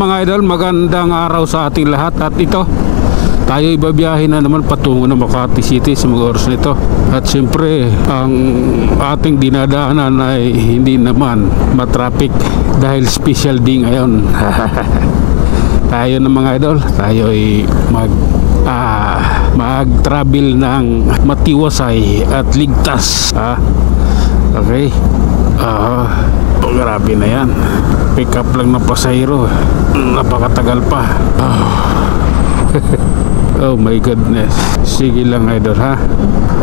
mga idol, magandang araw sa ating lahat. At ito, tayo ibabiyahin na naman patungo na Makati City sa mga oras nito. At siyempre, ang ating dinadaanan ay hindi naman matraffic dahil special day ngayon. Tayo na mga idol, tayo ay mag-travel ng matiwasay at ligtas. Okay. Grabe na yan. Pick up lang ng pasahero. Napakatagal pa. Oh my goodness. Sige lang idol ha.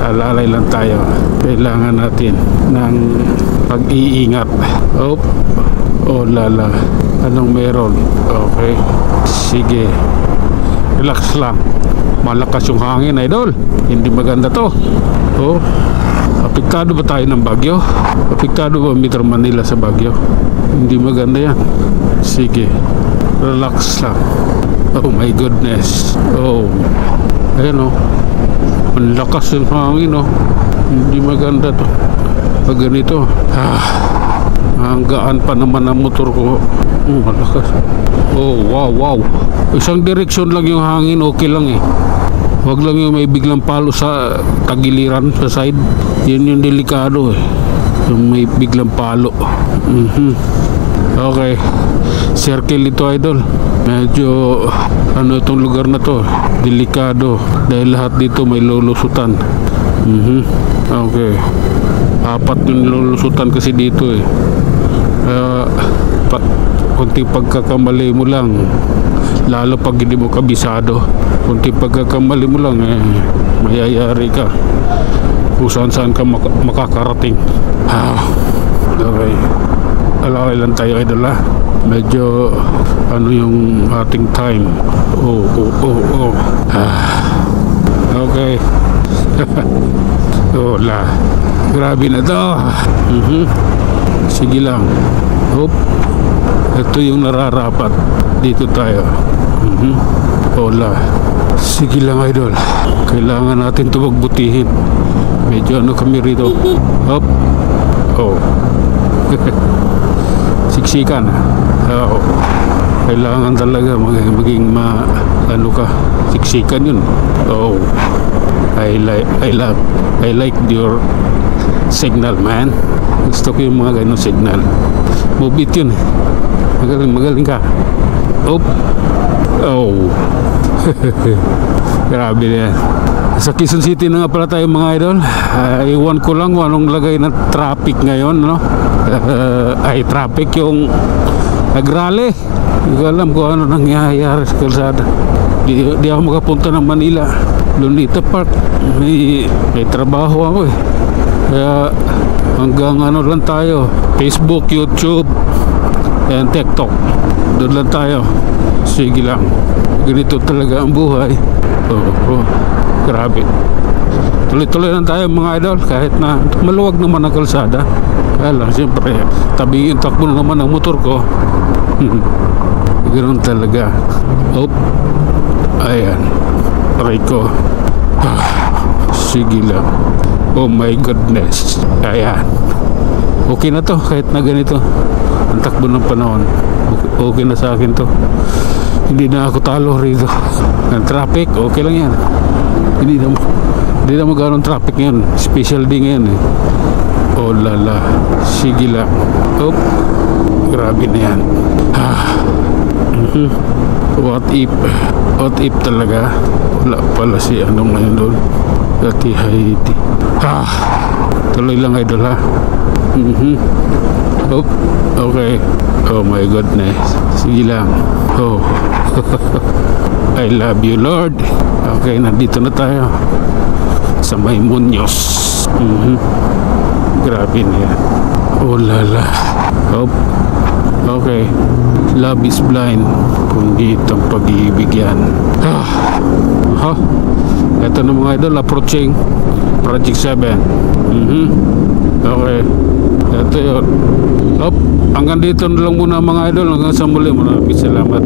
Alalay lang tayo. Kailangan natin ng pag-iingat. Oh lala. Anong meron? Okay. Sige. Relax lang. Malakas yung hangin idol. Hindi maganda to. Oh. Apektado ba tayo ng bagyo? Apektado ba Metro Manila sa bagyo? Hindi maganda yan. Sige. Relax lang. Oh my goodness. Oh. Ayan oh. Ang lakas ng hangin oh. Hindi maganda to. Pag ganito. Ang gaan pa naman ang motor ko. Malakas. Oh wow. Isang direksyon lang yung hangin. Okay lang eh. Huwag lang yung may biglang palo sa tagiliran sa side. Yun yung delikado eh. Yung may biglang palo. Okay. Circle ito idol. Medyo ano itong lugar na to, delikado dahil lahat dito may lulusutan. Okay. Apat yung lulusutan kasi dito eh. Kunting pagkakamali mo lang, lalo pag hindi mo kabisado, kunting pagkakamali mo lang mayayari ka kung saan ka makakarating. Okay. Alaway lang tayo idol ha. Medyo ano yung ating time. Okay. Grabe na to. Sige lang. Ito yung nararapat. Dito tayo. Sige lang idol. Kailangan natin ito magbutihin. Medyo ano kami rito. Siksikan. Kailangan talaga maging ano ka, siksikan yun. I like your signal man. Gusto ko yung mga ganun signal. Move it yun. Magaling ka. Grabe na yan. Sa Quezon City na nga pala tayo mga idol. Iwan ko lang kung anong lagay ng traffic ngayon, no? Traffic yung nagrally. Hindi ko alam kung ano nangyayari sa kalsada. Di ako makapunta ng Manila. Lunita Park. May trabaho ako eh. Kaya hanggang ano lang tayo. Facebook, YouTube, and TikTok. Doon lang tayo. Sige lang. Ganito talaga ang buhay. Grabe. Tuloy-tuloy lang tayo mga idol. Kahit na maluwag naman ang kalsada. Kaya lang siyempre tabi yung takbo naman ang motor ko. Ganoon talaga. Ayan. Aray ko. Sige lang. Oh my goodness. Ayan. Okay na to kahit na ganito ang takbo ng panahon. Okay na sa akin to. Hindi na ako talo rito. Ang traffic, okay lang yan. Hindi na magkaroon traffic ngayon. Special day ngayon eh. Lala. Sige lang. Grabe na yan. What if talaga wala pala si ano ngayon doon. Dati Haiti. Tuloy lang idol ha. Okay. Oh my goodness. Sige lang. I love you Lord. Okay, nandito na tayo sa May Muñoz. Grabe na yan. Lala. Okay. Love is blind. Kung dito ang pag-ibig yan. Ito na mga idol, approaching Project 7. Okay. Ito yun. Hanggang dito na lang muna mga idol. Hanggang sa muli. Maraming salamat.